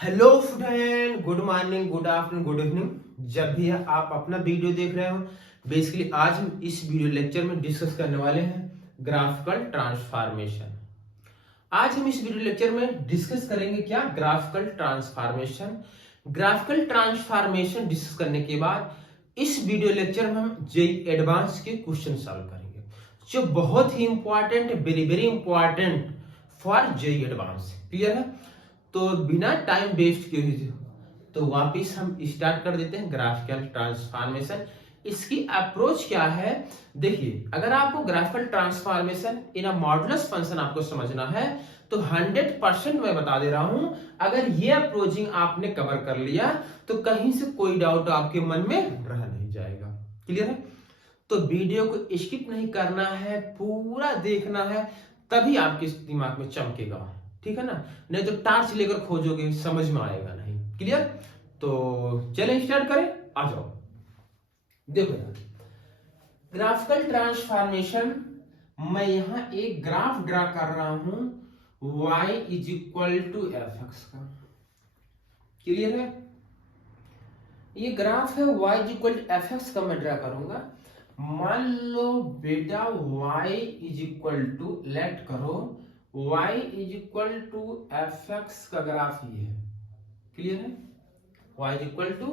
Hello friend, good morning, good afternoon, good evening. जब भी आप अपना वीडियो देख रहे हो, बेसिकली आज हम इस वीडियो लेक्चर में डिस्कस करने वाले हैं ग्राफिकल ट्रांसफॉर्मेशन। आज हम इस वीडियो लेक्चर में डिस्कस करेंगे क्या, graphical transformation. Graphical transformation discuss करने के बाद इस वीडियो लेक्चर में हम जेईई एडवांस के क्वेश्चन सॉल्व करेंगे, जो बहुत ही important, very very important for JEE advance. Clear है? तो बिना टाइम वेस्ट किए हुए तो वापिस हम स्टार्ट कर देते हैं ग्राफिकल ट्रांसफॉर्मेशन। इसकी अप्रोच क्या है, देखिए, अगर आपको graphical transformation in a modulus function आपको समझना है तो 100% मैं बता दे रहा हूं, अगर ये अप्रोचिंग आपने कवर कर लिया तो कहीं से कोई डाउट आपके मन में रह नहीं जाएगा। क्लियर है? तो वीडियो को स्किप नहीं करना है, पूरा देखना है, तभी आपके दिमाग में चमकेगा। ठीक है ना? नहीं तो टार्च लेकर खोजोगे, समझ में आएगा नहीं। क्लियर? तो चलें स्टार्ट करें, आ जाओ। देखो यार, ग्राफिकल ट्रांसफॉर्मेशन, मैं यहां एक ग्राफ ड्रा कर रहा हूं y is equal to F X का। क्लियर है? ये ग्राफ है y is equal to F X का, मैं ड्रा करूंगा। मान लो बेटा y is equal to, let करो y is equal to F X का ग्राफ ये है। क्लियर है? y is equal to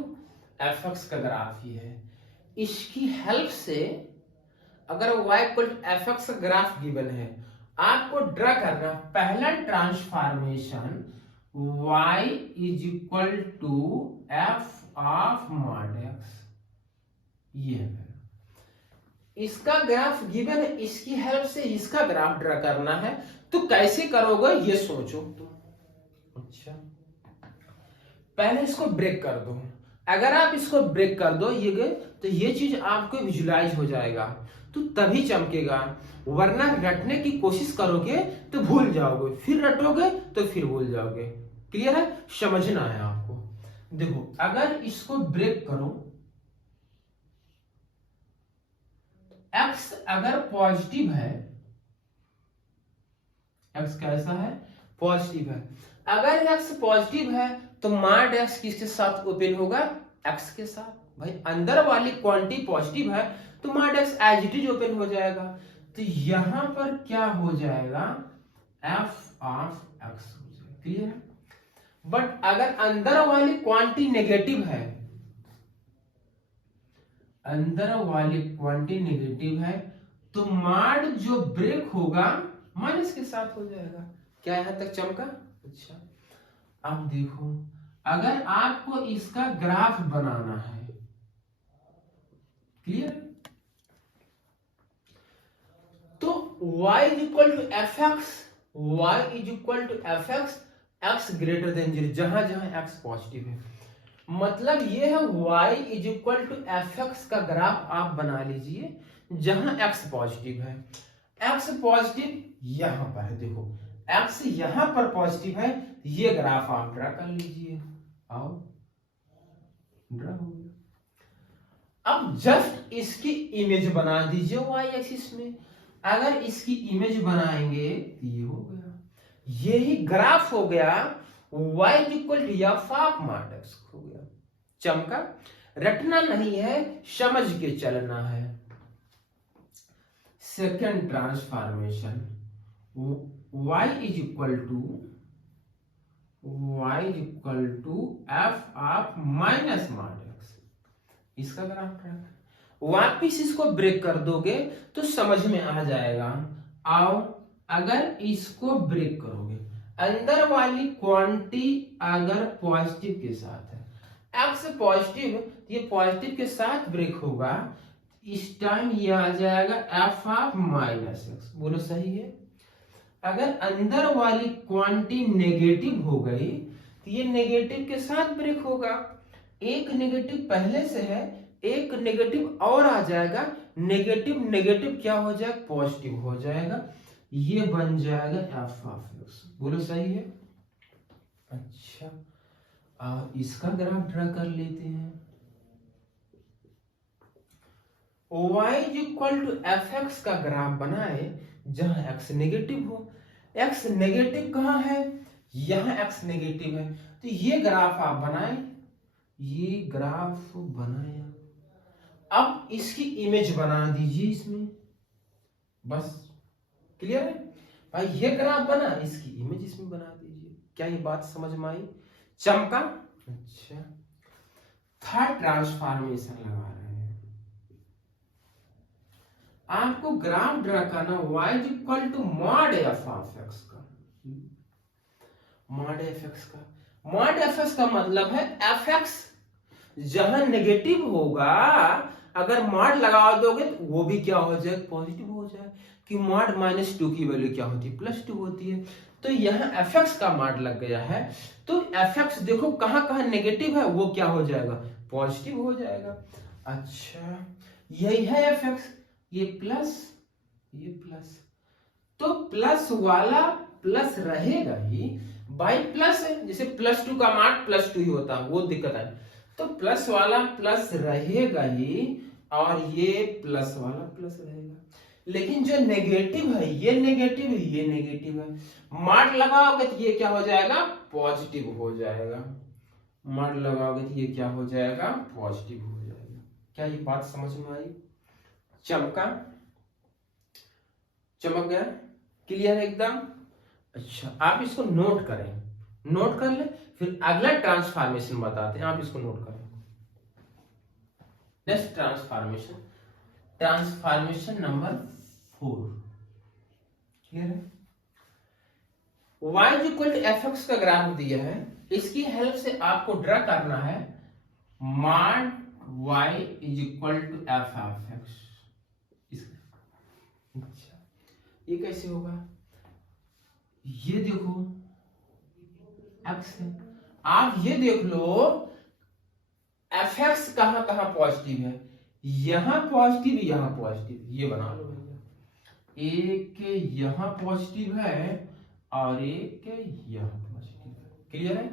F X का ग्राफ ये है। इसकी हेल्प से अगर y equal to F X का ग्राफ गिवन है, आपको ड्रा करना पहला transformation y is equal to F of mod X. ये है इसका ग्राफ गिवन है, इसकी हेल्प से इसका ग्राफ ड्रा करना है। तो कैसे करोगे ये सोचो तुम। अच्छा, पहले इसको ब्रेक कर दो। अगर आप इसको ब्रेक कर दो ये, तो ये चीज आपको विजुलाइज हो जाएगा, तो तभी चमकेगा। वरना रटने की कोशिश करोगे तो भूल जाओगे, फिर रटोगे तो फिर भूल जाओगे। क्लियर है? समझना है आपको। देखो, अगर इसको ब्रेक करो, एक्स अगर पॉजिटिव है, एक्स कैसा है? पॉजिटिव है। अगर एक्स पॉजिटिव है तो मॉड एक्स किसके साथ ओपन होगा? एक्स के साथ। भाई अंदर वाली क्वांटिटी पॉजिटिव है तो mod X as it is open हो जाएगा। तो यहां पर क्या हो जाएगा? एफ ऑफ एक्स हो जाएगा। क्लियर है? बट अगर अंदर वाली क्वांटिटी नेगेटिव है, अंदर वाली क्वांटिटी नेगेटिव है, तो मॉड जो ब्रेक होगा माइनस के साथ हो जाएगा। क्या यहां तक चमका? अच्छा, अब देखो, अगर आपको इसका ग्राफ बनाना है, क्लियर, तो y is equal to F X, y is equal to F X, X greater than 0, जहां जहां x पॉजिटिव है। मतलब ये है y is equal to F X का ग्राफ आप बना लीजिए जहां x पॉजिटिव है। x पॉजिटिव यहां पर है, देखो x यहां पर पॉजिटिव है, ये ग्राफ आप ड्रा कर लीजिए। आओ, ड्रा हो गया। अब जस्ट इसकी इमेज बना दीजिए y एक्सिस में। अगर इसकी इमेज बनाएंगे तो ये हो गया, यही ग्राफ हो गया y equal to F of mod X हो गया। चमका? रटना नहीं है, समझ के चलना है। Second transformation, y is equal to F of minus mod X, इसका ग्राफ ट्रैक। वापिस इसको ब्रेक कर दोगे तो समझ में आ जाएगा। आओ, अगर इसको ब्रेक करोगे, अंदर वाली क्वांटिटी अगर पॉजिटिव के साथ है, एक्स पॉजिटिव, ये पॉजिटिव के साथ ब्रेक होगा, इस टाइम ये आ जाएगा एफ ऑफ माइनस एक्स। बोलो सही है? अगर अंदर वाली क्वांटिटी नेगेटिव हो गई तो ये नेगेटिव के साथ ब्रेक होगा। एक नेगेटिव पहले से है, एक नेगेटिव और आ जाएगा, नेगेटिव नेगेटिव क्या हो जाएगा? पॉजिटिव हो जाएगा, ये बन जाएगा एफ ऑफ एक्स। बोलो सही है? अच्छा, इसका ग्राफ ड्रा कर लेते हैं। y is equal to F X का ग्राफ बनाए जहां x नेगेटिव हो। x नेगेटिव कहां है? यहाँ x नेगेटिव है, तो ये ग्राफ आप बनाए, ये ग्राफ बनाया। अब इसकी इमेज बना दीजिए इसमें, बस क्लियर है भाई। ये ग्राफ बना, इसकी इमेज इसमें बना दीजिए। क्या ये बात समझ में आई? चमका? अच्छा, थर्ड ट्रांसफॉर्मेशन लगा रहे हैं। आपको ग्राफ ड्रा करना y equal to mod F of X का। मॉड एफ एक्स का, मॉड एफ एक्स का मतलब है एफ एक्स जहां नेगेटिव होगा, अगर मॉड लगा दोगे तो वो भी क्या हो जाए, पॉजिटिव हो जाए। कि मॉड -2 की वैल्यू क्या होती है, +2 होती है। तो यहाँ एफ एक्स का मॉड लग गया है, तो एफ एक्स देखो कहां कहां नेगेटिव है, वो क्या हो जाएगा, पॉजिटिव हो जाएगा। अच्छा, यही है एफ एक्स, ये प्लस, ये प्लस, तो प्लस वाला प्लस रहेगा ही, बाई प्लस है, जैसे +2 का मान +2 ही होता है, वो दिक्कत है। तो प्लस वाला प्लस रहेगा ही, और ये प्लस वाला प्लस रहेगा। लेकिन जो नेगेटिव है, ये नेगेटिव है, ये नेगेटिव है, मॉड लगाओगे तो ये क्या हो जाएगा, पॉजिटिव हो जाएगा। मॉड लगाओगे तो ये क्या हो जाएगा, पॉजिटिव हो जाएगा। क्या ये बात समझ में आई? चमका? चमक गया? क्लियर है एकदम? अच्छा, आप इसको नोट करें, नोट कर ले, फिर अगला ट्रांसफॉर्मेशन बताते हैं, आप इसको नोट करें। Next transformation, transformation number 4। Clear है? y equal to F X का ग्राफ दिया है, इसकी हेल्प से आपको ड्रा करना है mod y is equal to F of X. अच्छा, ये कैसे होगा? ये देखो x है, आप ये देख लो एफ एक्स कहां कहां पॉजिटिव है, यहां पॉजिटिव, यहां पॉजिटिव, ये बना लो भैया। एक यहां पॉजिटिव है और एक यहां पॉजिटिव है। क्लियर है?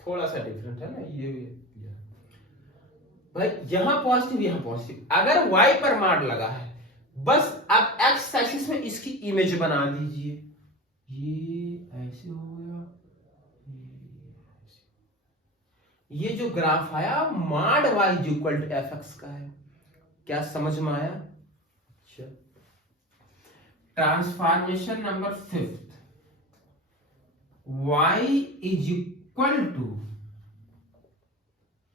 थोड़ा सा डिफरेंट है ना ये भाई, यहां पॉजिटिव यहां पॉजिटिव। अगर y पर मॉड लगा है, बस आप x एक्सिस में इसकी इमेज बना दीजिए। ये ऐसे हो गया, ये जो ग्राफ आया mod y equal to F X का है। क्या समझ में आया? अच्छा, transformation number 5, y is equal to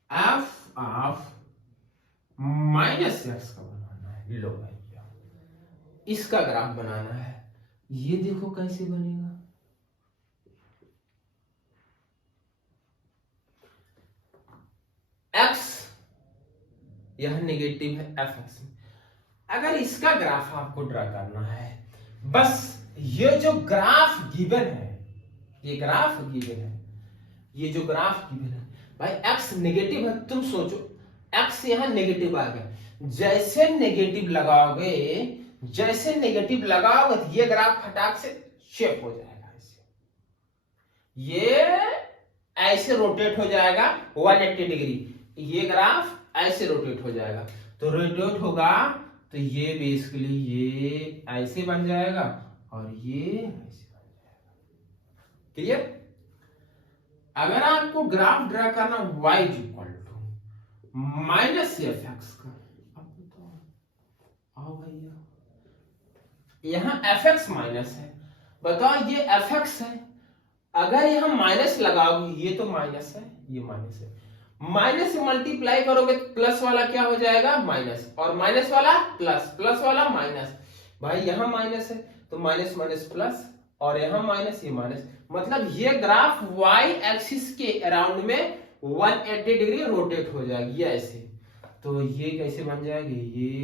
F of -x का बनाना है। लो भैया, इसका ग्राफ बनाना है। ये देखो कैसे बनेगा, x यह नेगेटिव है एफ एक्स में। अगर इसका ग्राफ आपको ड्रा करना है, बस ये जो ग्राफ गिवन है, ये ग्राफ गिवन है, ये जो ग्राफ गिवन है भाई, x नेगेटिव है, तुम सोचो x यहां नेगेटिव आ गया, जैसे नेगेटिव लगाओगे, जैसे नेगेटिव लगाओगे तो ये ग्राफ फटाक से शेप हो जाएगा, ऐसे ये ऐसे रोटेट हो जाएगा 180 डिग्री, ये ग्राफ ऐसे रोटेट हो जाएगा। तो रोटेट होगा तो ये बेसिकली ये ऐसे बन जाएगा और ये ऐसे बन जाएगा। क्लियर? अगर आपको ग्राफ ड्रा करना y इक्वल टू -f(x) का, अब बताओ, आओ भैया, यहां fx माइनस है, बताओ ये fx है, अगर यहां माइनस लगाओगे, ये तो माइनस है, ये माइनस है, माइनस से मल्टीप्लाई करोगे तो प्लस वाला क्या हो जाएगा, माइनस, और माइनस वाला प्लस, प्लस वाला माइनस। भाई यहां माइनस है तो माइनस माइनस प्लस, और यहां माइनस, ये माइनस, मतलब ये ग्राफ y एक्सिस के अराउंड में 180 डिग्री रोटेट हो जाएगी ऐसे। तो ये कैसे बन जाएगी, ये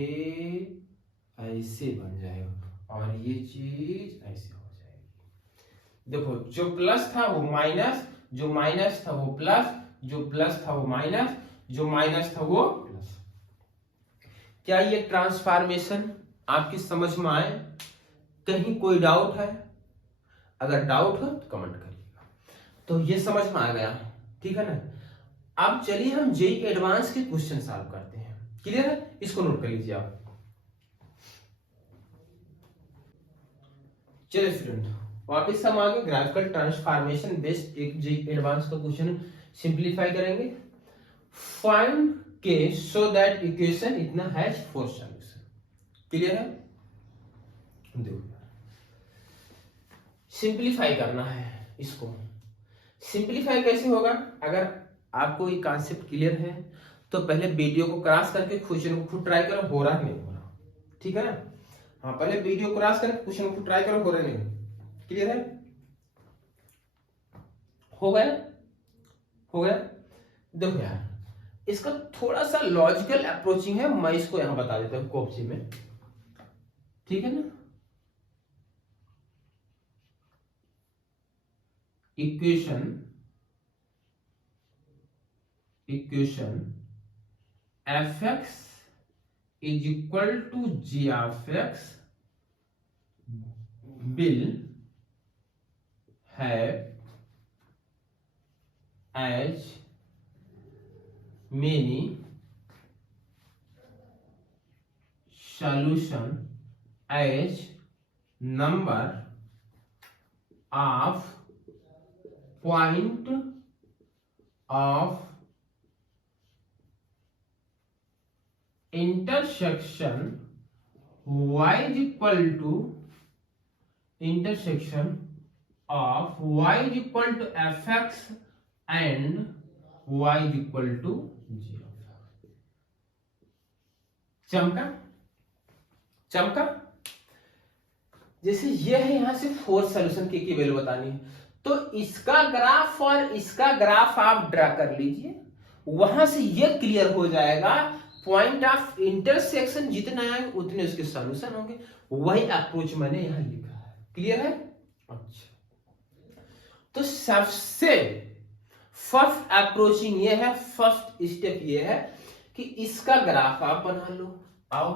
ऐसे बन जाएगा और ये चीज ऐसे हो जाएगी। देखो, जो प्लस था वो माइनस, जो माइनस था वो प्लस, जो प्लस था वो माइनस, जो माइनस था वो प्लस। क्या ये ट्रांसफॉर्मेशन आपकी समझ में आए? कहीं कोई डाउट है? अगर डाउट हो तो कमेंट करिएगा। तो ये समझ में आ गया, ठीक है ना? अब चलिए हम जेईई एडवांस के क्वेश्चन सॉल्व करते हैं। क्लियर है? इसको नोट कर लीजिए आप। चलिए स्टूडेंट, वापस हम आगे ग्राफिकल ट्रांसफॉर्मेशन बेस्ड एक जी एडवांस का क्वेश्चन सिंप्लीफाई करेंगे। फाइंड के सो दैट इक्वेशन इतना हैज 4 सॉल्यूशन। क्लियर है? देखो सिंप्लीफाई करना है इसको। सिंप्लीफाई कैसे होगा? अगर आपको ये कॉन्सेप्ट क्लियर है तो पहले वीडियो को क्रॉस करके क्वेश्चन को खुद ट्राई करो, हो रहा नहीं हो रहा, ठीक है ना? हाँ, पहले वीडियो क्रॉस करके क्वेश्चन को खुद ट्राई करो, हो रहा नहीं। क्लियर है? हो गया? हो गया? देखो यार, इसका थोड़ा सा लॉजिकल अप्रोचिंग है, मैं इसको यहां बता देता हूं कॉपी में, ठीक है ना? Equation fx is equal to g of x will have as many solution as number of point of intersection y is equal to intersection of y is equal to fx and y is equal to g। चमका? चमका? जैसे ये है, यहां से 4 solution की value बतानी है, तो इसका ग्राफ और इसका ग्राफ आप ड्रा कर लीजिए, वहां से ये क्लियर हो जाएगा। पॉइंट ऑफ इंटरसेक्शन जितना आएंगे उतने उसके सॉल्यूशन होंगे। वही अप्रोच मैंने यहां लिखा है। क्लियर है? अच्छा, तो सबसे फर्स्ट अप्रोचिंग ये है, फर्स्ट स्टेप ये है कि इसका ग्राफ आप बना लो। आओ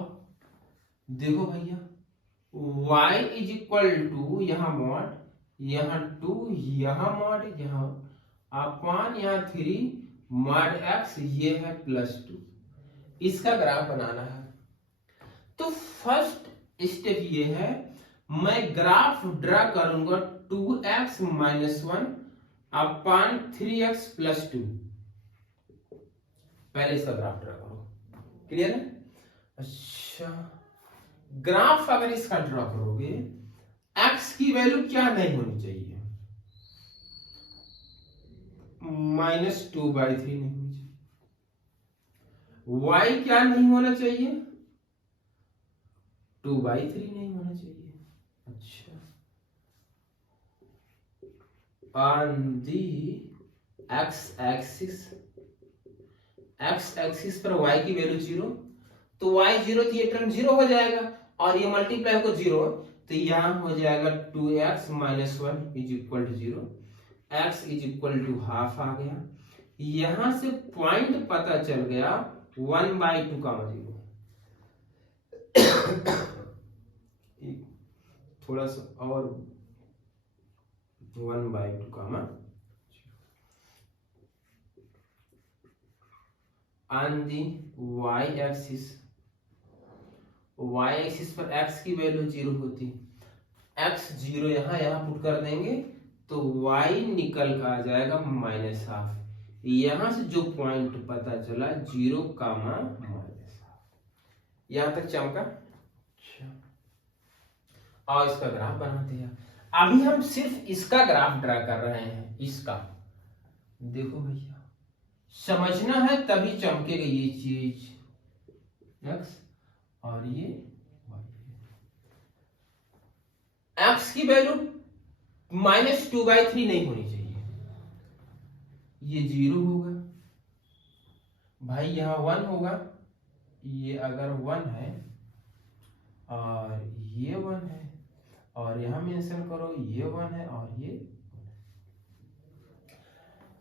देखो भैया, y इज इक्वल टू यहां मॉड, यहां 2, यहां मॉड, यहां अपान, यहां 3 मॉड x, ये है +2। इसका ग्राफ बनाना है। तो फर्स्ट स्टेप ये है, मैं ग्राफ ड्रा करूंगा 2x - 1 अपान 3x + 2। पहले इसका ग्राफ ड्रा करो। क्लियर है? अच्छा, ग्राफ अगर इसका ड्रा करोगे, x की वैल्यू क्या नहीं होनी चाहिए? -2/3 नहीं होनी चाहिए। y क्या नहीं होना चाहिए? 2/3 नहीं होना चाहिए। अच्छा, ऑन दी x एक्सिस पर y की वैल्यू 0, तो y 0 तो ये टर्म 0 हो जाएगा, और ये मल्टीप्लाई को 0, तो यहां हो जाएगा 2x - 1 = 0, x = हाफ आ गया। यहां से पॉइंट पता चल गया 1/2 का 0। थोड़ा सा और 1/2 का ऑन दी y एक्सिस पर x की वैल्यू 0 होती, x 0 यहां पुट कर देंगे तो y निकल का आ जाएगा -½ यहां से जो पॉइंट पता चला 0, -½ यहां तक चमका। और इसका ग्राफ बनाते हैं। अभी हम सिर्फ इसका ग्राफ ड्रा कर रहे हैं, इसका। देखो भैया, समझना है तभी चमकेगा ये चीज, x और ये y। x की वैल्यू -2/3 नहीं होनी चाहिए, ये 0 होगा भाई, यहां 1 होगा, ये अगर 1 है और ये 1 है, और यहां मेंशन करो ये 1 है और ये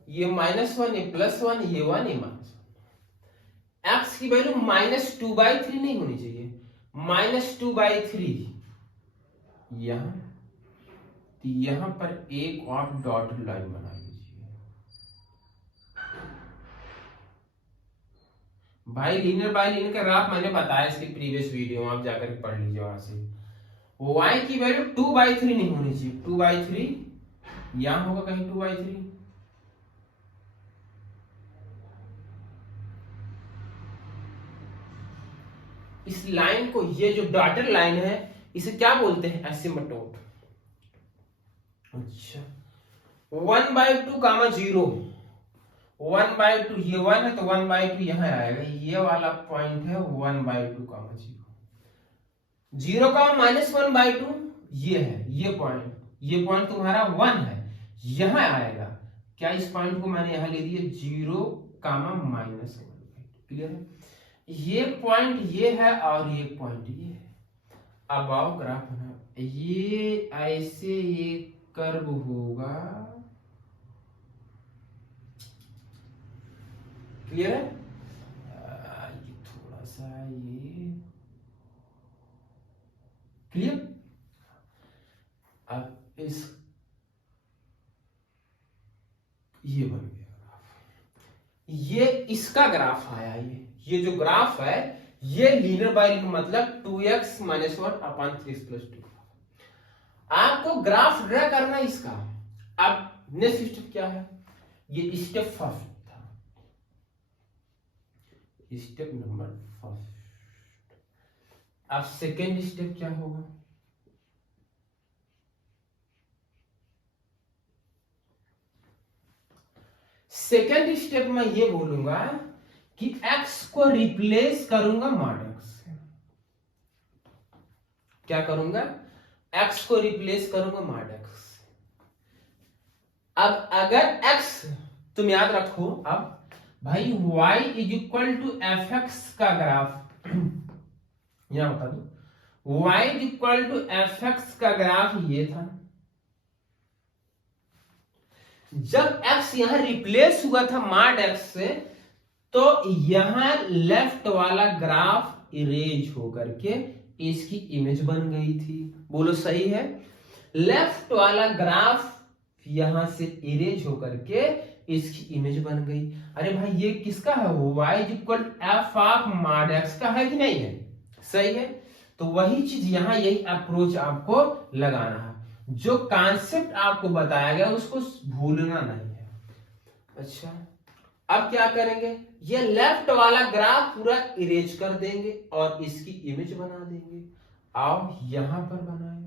-1, ये +1, ये 1, ये -1। x की वैल्यू -2/3 नहीं होनी चाहिए, -2/3 यहां पर एक और डॉट लाइन बना लीजिए भाई। लीनियर बाय लीनियर का ग्राफ मैंने बताया इसकी प्रीवियस वीडियो, आप जाकर पढ़ लीजिए वहां से। y की वैल्यू 2/3 नहीं होनी चाहिए, 2/3 यहां होगा कहीं 2/3। इस लाइन को, ये जो डॉटेड लाइन है इसे क्या बोलते हैं, एसिम्पटोट। अच्छा 1/2 कामा 0, 1/2 ये 1 है तो 1/2 यहां आएगा, ये वाला पॉइंट है 1/2 कामा 0, 0 का -1/2 ये है, ये पॉइंट तुम्हारा 1 है, यहां आएगा क्या, इस पॉइंट को मैंने यहां ले दिया 0 कामा -1/2। क्लियर है, ये पॉइंट ये है और ये पॉइंट ये है। अब आओ ग्राफ बना, ये ऐसे ये कर्व होगा। क्लियर है, ये थोड़ा सा ये क्लियर। अब इस ये बन गया ग्राफ, ये इसका ग्राफ आया, ये जो ग्राफ है ये लीनियर बाय मतलब 2x - 1/3 + 2। आपको ग्राफ ड्रा करना है इसका। अब नेक्स्ट स्टेप क्या है, ये स्टेप फर्स्ट था, स्टेप नंबर फर्स्ट। अब सेकेंड स्टेप क्या होगा, सेकेंड स्टेप में ये बोलूंगा कि x को रिप्लेस करूंगा mod x से। क्या करूंगा, x को रिप्लेस करूंगा mod x से। अब अगर x, तुम याद रखो, अब भाई y = fx का ग्राफ यहां बता दो, y = fx का ग्राफ ये था। जब x यहां रिप्लेस हुआ था mod x से, तो यहां लेफ्ट वाला ग्राफ इरेज होकर के इसकी इमेज बन गई थी। बोलो सही है, लेफ्ट वाला ग्राफ यहां से इरेज होकर के इसकी इमेज बन गई। अरे भाई ये किसका है, y = f of mod x का है कि नहीं है, सही है। तो वही चीज यहां, यही अप्रोच आपको लगाना है, जो कॉन्सेप्ट आपको बताया गया उसको भूलना नहीं है। अच्छा अब क्या करेंगे, ये लेफ्ट वाला ग्राफ पूरा इरेज कर देंगे और इसकी इमेज बना देंगे। आओ यहां पर बनाए,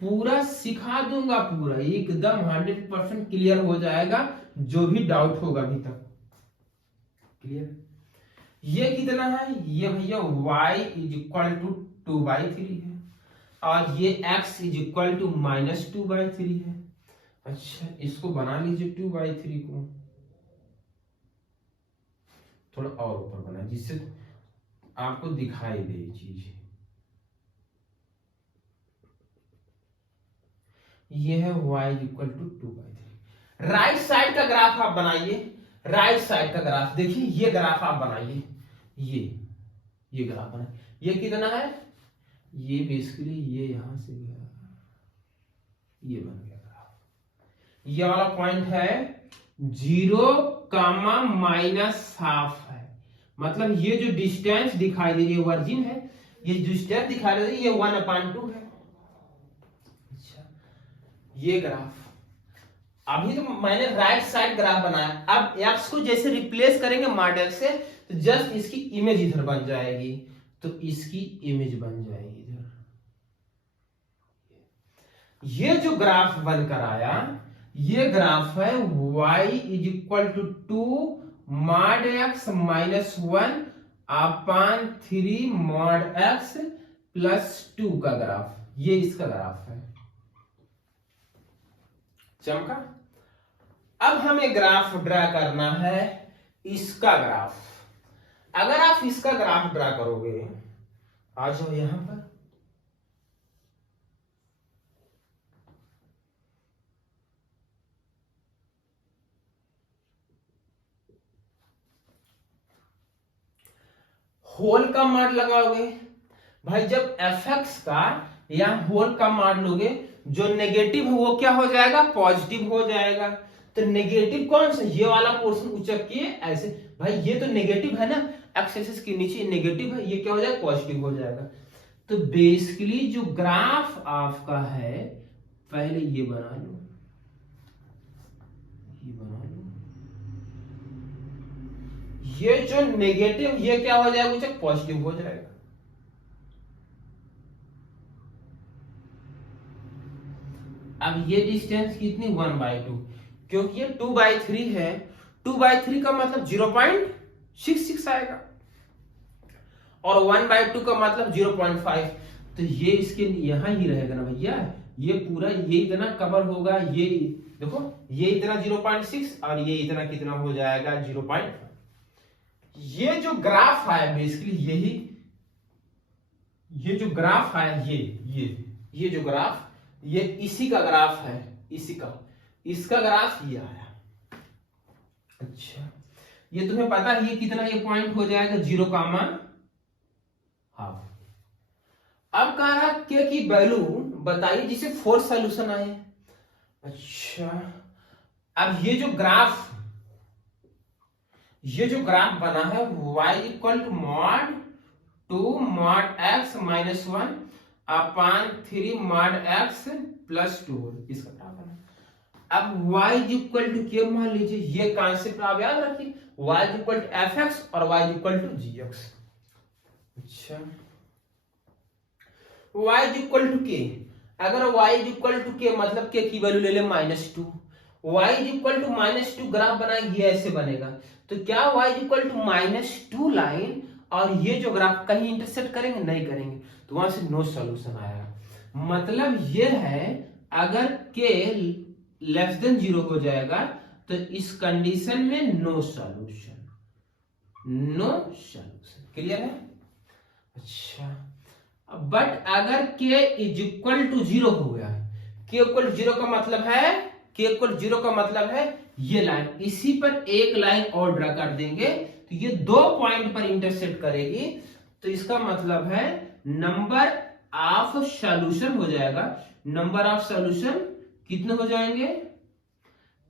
पूरा सिखा दूंगा, पूरा एकदम 100% क्लियर हो जाएगा, जो भी डाउट होगा अभी तक। क्लियर, ये कितना है, ये भैया y = 2/3 है और ये x = -2/3 है। अच्छा इसको बना लीजिए 2/3 को, थोड़ा और ऊपर बना जिससे आपको दिखाई दे ये चीज। ये है y = 2/3। राइट साइड का ग्राफ आप बनाइए, राइट साइड का ग्राफ देखिए, ये ग्राफ आप बनाइए, ये ग्राफ बनाइए, ये कितना है, ये बेसिकली ये यहां से गया, ये बन गया ग्राफ। ये वाला पॉइंट है 0, -½ है, मतलब ये जो डिस्टेंस दिखाई दे रही है वर्जिन है, ये डिस्टेंस दिखाई दे रही है, ये 1/2 है। अच्छा ये ग्राफ, अभी तो मैंने राइट साइड ग्राफ बनाया। अब x को जैसे रिप्लेस करेंगे mod x से, तो जस्ट इसकी इमेज इधर बन जाएगी, तो इसकी इमेज बन जाएगी इधर। ये जो ग्राफ बनकर आया, ये ग्राफ है y = 2 mod x - 1/3 mod x + 2 का ग्राफ, ये इसका ग्राफ है। चमका। अब हमें ग्राफ ड्रा करना है इसका ग्राफ। अगर आप इसका ग्राफ ड्रा करोगे, आ जाओ यहां पर, होल का मान लगाओगे भाई, जब fx का या होल का मान लोगे, जो नेगेटिव है वो क्या हो जाएगा, पॉजिटिव हो जाएगा। तो नेगेटिव कौन सा, ये वाला पोर्शन उचकिए ऐसे, भाई ये तो नेगेटिव है ना, एक्स एक्सिस के नीचे नेगेटिव है, ये क्या हो जाएगा, पॉजिटिव हो जाएगा। तो बेसिकली जो ग्राफ आपका है, पहले ये बना लो, ये बना लो, ये जो नेगेटिव ये क्या हो जाएगा, कुछ पॉजिटिव हो जाएगा। अब ये डिस्टेंस कितनी 1/2, क्योंकि ये 2/3 है, 2/3 का मतलब 0.66 आएगा और 1/2 का मतलब 0.5, तो ये इसके यहां ही रहेगा ना भैया, ये पूरा ये इतना कवर होगा, ये देखो ये इतना 0.6 और ये इतना कितना हो जाएगा 0.5। ये जो ग्राफ है बेसिकली यही, ये जो ग्राफ है ये जो ग्राफ, ये इसी का ग्राफ है, इसी का, इसका ग्राफ ये आया। अच्छा, ये तुम्हें पता है ये कितना, ये पॉइंट हो जाएगा 0,5। अब कह रहा के की वैल्यू बताइए जिसे 4 सॉल्यूशन आए। अच्छा, अब ये जो ग्राफ बना है y equal to mod 2 mod x minus 1 upon 3 mod x plus 2, इसका ग्राफ बना। अब y इक्वल टू क्या मान लीजिए, ये कॉन्सेप्ट आप याद रखिए, y इक्वल टू fx और y इक्वल टू gx। अच्छा, y इक्वल टू के, अगर y इक्वल टू के मतलब के की वैल्यू ले ले -2, y इक्वल टू -2 ग्राफ बनाएंगे ऐसे बनेगा, तो क्या y इक्वल टू -2 लाइन और ये जो ग्राफ कहीं इंटरसेक्ट करेंगे, नहीं करेंगे, तो वहां से नो सॉल्यूशन आएगा। मतलब ये है अगर k लेस देन 0 हो जाएगा तो इस कंडीशन में no solution, no solution. Clear है? अच्छा, बट अगर k इज इक्वल टू 0 हो गया, k इक्वल टू 0 का मतलब है, k इक्वल 0 का मतलब है ये लाइन, इसी पर एक लाइन और ड्रा कर देंगे तो ये 2 पॉइंट पर इंटरसेक्ट करेगी, तो इसका मतलब है नंबर ऑफ सॉल्यूशन हो जाएगा, नंबर ऑफ सॉल्यूशन कितने हो जाएंगे,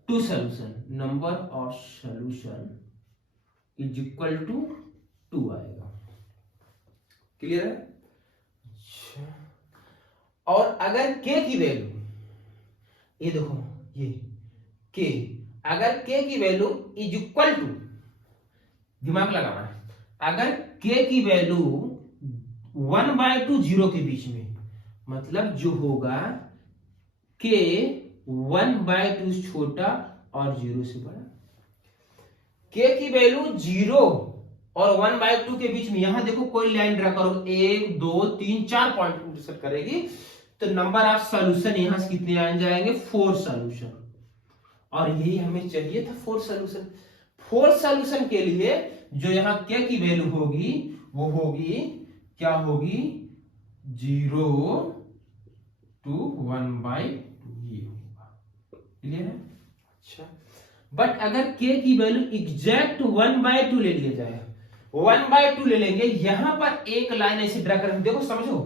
2 solution, number of solution is equal to 2 आएगा। क्लियर है? अच्छा, और अगर k की वैल्यू, ये देखो ये k, अगर k की वैल्यू इज इक्वल टू, दिमाग लगाना है, अगर k की वैल्यू 1/2 0 के बीच में, मतलब जो होगा k 1/2 छोटा और 0 से बड़ा, k की वैल्यू 0 और 1/2 के बीच में, यहां देखो कोई लाइन ड्रा करो, 1 2 3 4 पॉइंट इंटरसेक्ट करेगी, तो नंबर ऑफ सॉल्यूशन यहां से कितने आ जाएंगे, 4 सॉल्यूशन, और यही हमें चाहिए था 4 सॉल्यूशन। 4 सॉल्यूशन के लिए जो यहां k की वैल्यू होगी वो होगी, क्या होगी, 0 to 1/2 ये होगा। क्लियर है? अच्छा, बट अगर k की वैल्यू एग्जैक्ट 1/2 ले लिया जाए, 1/2 ले लेंगे, यहां पर एक लाइन ऐसे ड्रा करेंगे, देखो समझो,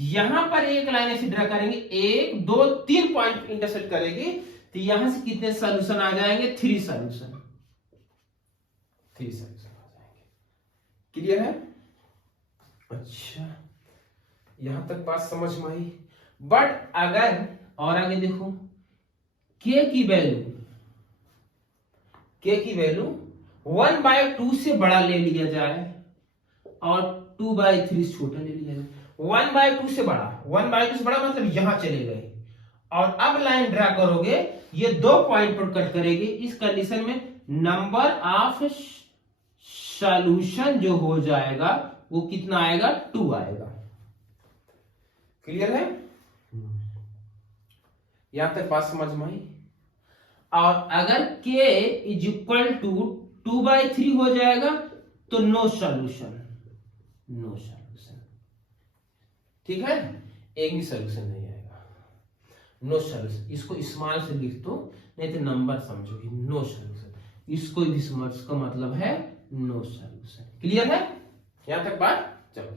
यहां पर एक लाइन ऐसे ड्रा करेंगे, 1 2 3 पॉइंट इंटरसेक्ट करेगी, तो यहां से कितने सॉल्यूशन आ जाएंगे, 3 सॉल्यूशन, 3 सॉल्यूशन आ जाएंगे। क्लियर है? अच्छा, यहां तक बात समझ में आई। बट अगर और आगे देखो, k की वैल्यू 1/2 से बड़ा ले लिया जाए और 2/3 छोटा ले लिया जाए, 1/2 से बड़ा, 1/2 से बड़ा मतलब यहां चले गए, और अब लाइन ड्रा करोगे, ये 2 पॉइंट पर कट करेगी, इस कंडीशन में नंबर ऑफ सॉल्यूशन जो हो जाएगा वो कितना आएगा, 2 आएगा। क्लियर है? यहां तक बात समझ में आई। और अगर k इज इक्वल टू 2/3 हो जाएगा तो नो सॉल्यूशन, नो सॉल्यूशन। ठीक है, एक भी सॉल्यूशन नहीं आएगा, नो सॉल्यूशन। इसको स्मॉल से लिख दो, नहीं तो नंबर समझोगे, नो सॉल्यूशन, इसको भी स्मॉल का मतलब है नो सॉल्यूशन। क्लियर है? यहां तक बात चलो,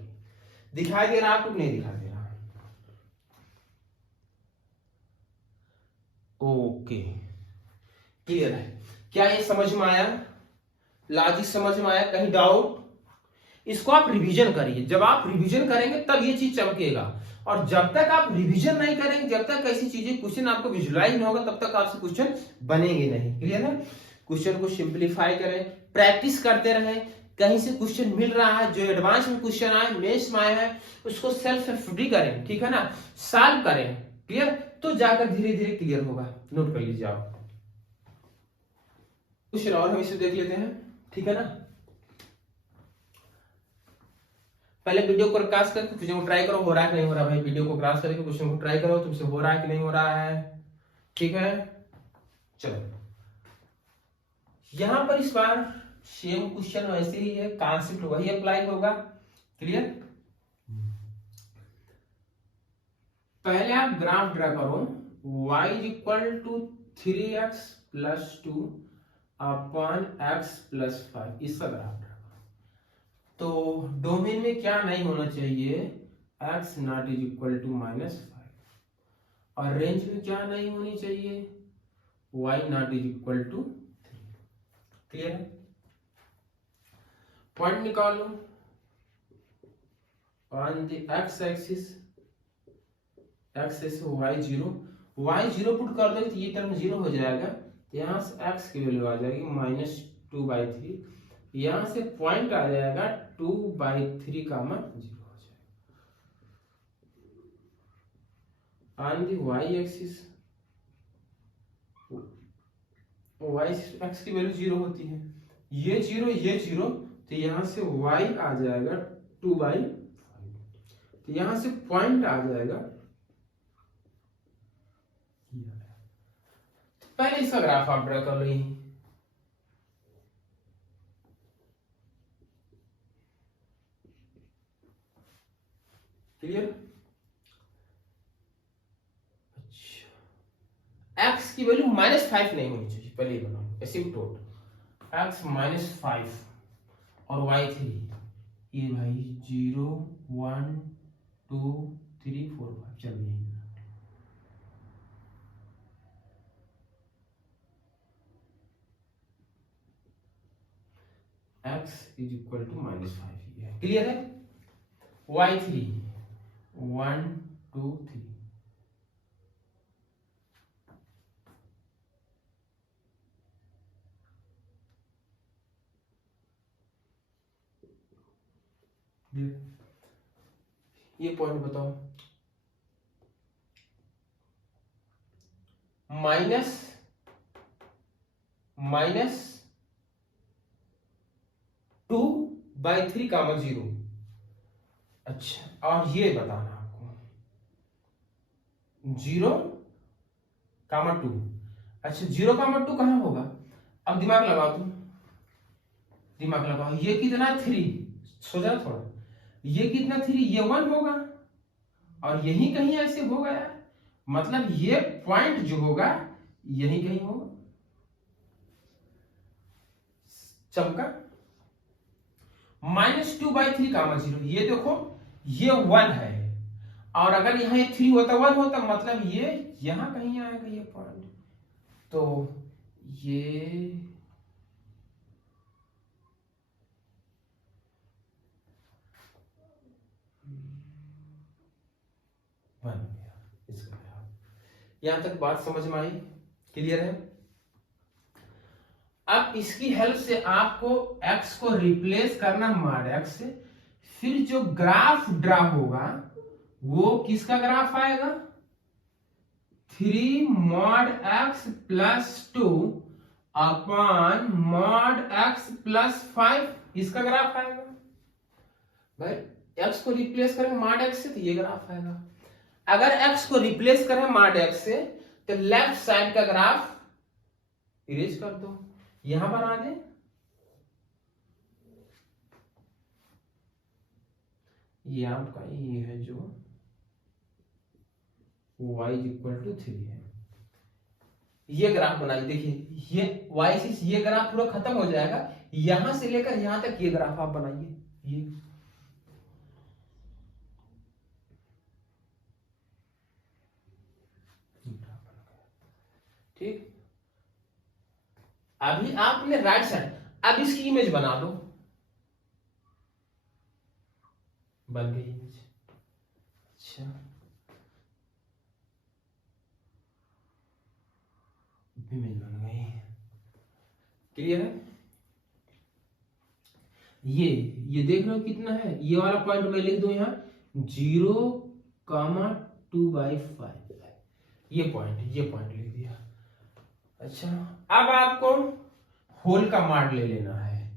दिखाई दे रहा आपको, नहीं दिखाई दे रहा? ओके, क्लियर है? क्या ये समझ में आया, लॉजिक समझ में आया, कहीं डाउट? इसको आप रिवीजन करिए। जब आप रिवीजन करेंगे तब ये चीज चमकेगा, और जब तक आप रिवीजन नहीं करेंगे, जब तक ऐसी चीजें क्वेश्चन आपको विजुलाइज नहीं होगा, तब तक आपसे क्वेश्चन बनेंगे नहीं। क्लियर है? क्वेश्चन को सिंप्लीफाई करें, प्रैक्टिस करते रहें। कहीं से क्वेश्चन मिल रहा है, जो एडवांस में क्वेश्चन आए, मेंस में आया है, उसको सेल्फ स्टडी करें, ठीक है ना, सॉल्व करें। क्लियर? तो जाकर धीरे धीरे क्लियर होगा। नोट कर लीजिए आप। क्वेश्चन और हम इसे देख लेते हैं, ठीक है ना। पहले वीडियो को क्रॉस करके क्वेश्चन को ट्राई करो, हो रहा है कि नहीं हो रहा। भाई वीडियो को क्रॉस करके क्वेश्चन को ट्राई करो, तुमसे हो रहा है कि नहीं हो रहा है, ठीक है। चलो, यहां पर इस बार सेम क्वेश्चन वैसे ही है, कॉन्सेप्ट वही अप्लाई होगा। क्लियर? पहले आप ग्राफ ड्रा करो, y equal to 3x plus 2 upon x plus 5, इसका ग्राफ ड्रा करो। तो डोमेन में क्या नहीं होना चाहिए, x not is equal to -5, और रेंज में क्या नहीं होनी चाहिए, y not is equal to 3। Clear है? पॉइंट निकालो on the x axis, x axis y0 put कर दोगे तो ये टर्म 0 हो जाएगा। तो यहाँ से x की वैल्यू आ जाएगी -2/3, यहाँ से पॉइंट आ जाएगा 2/3 कामा 0 हो जाएगा। On the y axis, y x की वैल्यू 0 होती है, ये 0, तो यहाँ से y आ जाएगा 2/5, तो यहाँ से पॉइंट आ जाएगा। पहले इसका ग्राफ आप ड्रा कर ली। क्लियर? अच्छा, x की वैल्यू -5 नहीं होनी चाहिए, पहले बनाओ एसिम्पटोट। x -5 और y3, ये भाई 0 1 2 3 4 5, चल यही x is equal to -5। Clear है? y3 1 2 3, ये पॉइंट बताओ। -2/3 कामा 0। अच्छा, और ये बताना आपको 0, 2। अच्छा, 0, 2 कहां होगा? अब दिमाग लगाओ, तुम दिमाग लगाओ। ये कितना 3, सोचा थोड़ा, ये कितना 3, ये 1 होगा, और यही कहीं ऐसे हो गया, मतलब ये पॉइंट जो होगा यही कहीं होगा। चमका। -2/3 कामा 0, ये देखो ये 1 है, और अगर यहाँ ये 3 होता 1 होता, मतलब ये यहां कहीं आएगा ये पॉइंट। तो ये बन गया इसका ग्राफ। यहां तक बात समझ में आई? क्लियर है? अब इसकी हेल्प से आपको x को रिप्लेस करना मॉड x से, फिर जो ग्राफ ड्रा होगा वो किसका ग्राफ आएगा, 3 mod x plus 2 upon mod x plus 5, इसका ग्राफ आएगा। भाई x को रिप्लेस करें mod x से तो ये ग्राफ आएगा। अगर x को रिप्लेस करें mod x से तो लेफ्ट साइड का ग्राफ इरेज कर दो, यहां बना दे। ये आपका ये है जो y इक्वल टू 3 है, ये ग्राफ बनाइए। देखिए ये y से ये ग्राफ पूरा खत्म हो जाएगा, यहां से लेकर यहां तक ये ग्राफ आप बनाइए। ये ठीक। अभी आपने राइट साइड, अब इसकी इमेज बना दो। बन गई इमेज। अच्छा इमेज बन गई, क्लियर है। ये देख रहे हो कितना है, ये वाला पॉइंट मैं लिख दूं यहाँ 0,2/5, ये पॉइंट लिख दिया। अच्छा अब आपको होल का माड ले लेना है,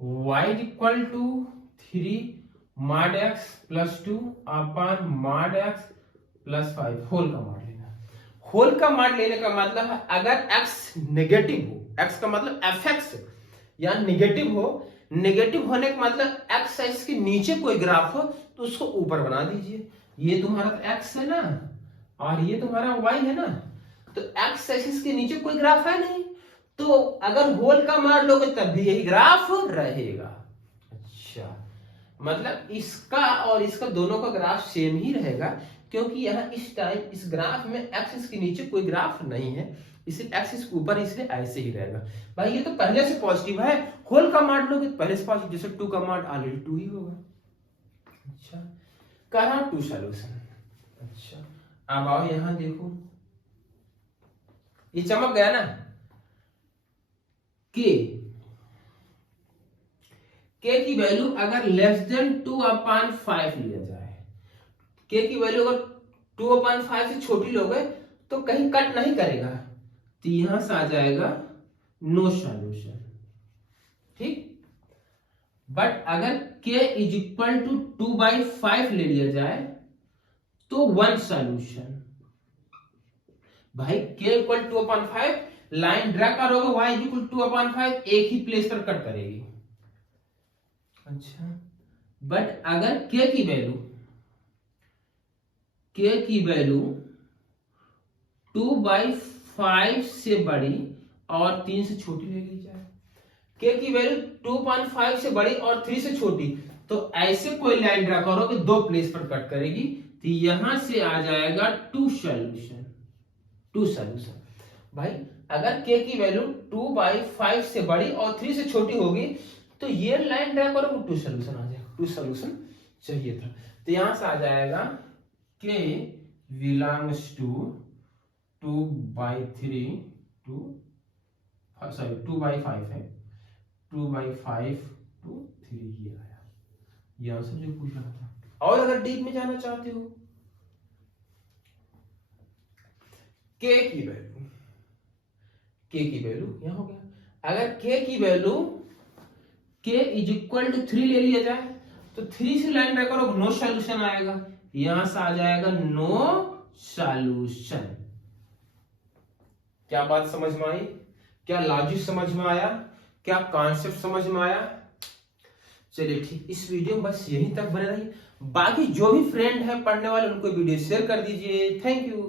y = 3 mod x + 2 अपन mod x + 5, होल का माड लेना। होल का माड लेने का मतलब है अगर x नेगेटिव हो, x का मतलब fx या नेगेटिव हो, नेगेटिव होने का मतलब x एक्सिस के नीचे कोई ग्राफ हो तो उसको ऊपर बना दीजिए। ये तुम्हारा x है ना और ये तुम्हारा y है ना, तो x एक्सिस के नीचे कोई ग्राफ है नहीं, तो अगर होल का मार लोगे तब भी यही ग्राफ रहेगा। अच्छा मतलब इसका और इसका दोनों का ग्राफ सेम ही रहेगा, क्योंकि यहाँ इस टाइम इस ग्राफ में एक्सिस के नीचे कोई ग्राफ नहीं है, इसे एक्सिस के ऊपर इसलिए ऐसे ही रहेगा। भाई ये तो पहले से पॉजिटिव है, होल का मार लोगे तो पहले से पॉजिटिव, जैसे 2 का मार ऑलरेडी 2 ही होगा। अच्छा करा 2 सॉल्यूशन। अच्छा अब आओ यहां देखो, ये चमक गया ना, के की वैल्यू अगर <2/5 लिया जाए, के की वैल्यू अगर 2/5 से छोटी लोगे तो कहीं कट नहीं करेगा, तो यहां से आ जाएगा नो सॉल्यूशन, ठीक। बट अगर k = 2/5 ले लिया जाए तो 1 सॉल्यूशन। भाई k = 2/5, लाइन ड्रा करोगे y = 2/5, एक ही प्लेस पर कट करेगी। अच्छा बट अगर k की वैल्यू 2/5 से बड़ी और 3 से छोटी ले ली जाए, k की वैल्यू 2.5 से बड़ी और 3 से छोटी, तो ऐसे कोई लाइन ड्रा करोगे दो प्लेस पर कट करेगी, तो यहां से आ जाएगा 2 सॉल्यूशन। भाई अगर k की वैल्यू 2/5 से बड़ी और 3 से छोटी होगी तो ये लाइन ड्रा करो 2 सॉल्यूशन आ जाएगा, 2 सॉल्यूशन चाहिए था, तो यहां से आ जाएगा k belongs to 2/3 to 2/5 है, 2/5 to 3 ये आया, ये आंसर जो पूछ रहा था। और अगर डीप में जाना चाहते हो, k की वैल्यू यहां हो गया, अगर k की वैल्यू k = 3 ले लिया जाए तो 3 से लाइन ड्रा करो, नो सॉल्यूशन आएगा, यहां से आ जाएगा नो सॉल्यूशन। क्या बात समझ में आई, क्या लॉजिक समझ में आया, क्या कॉन्सेप्ट समझ में आया? चलिए ठीक, इस वीडियो में बस यहीं तक बने रहिए, बाकी जो भी फ्रेंड है पढ़ने वाले उनको वीडियो शेयर कर दीजिए। Thank you.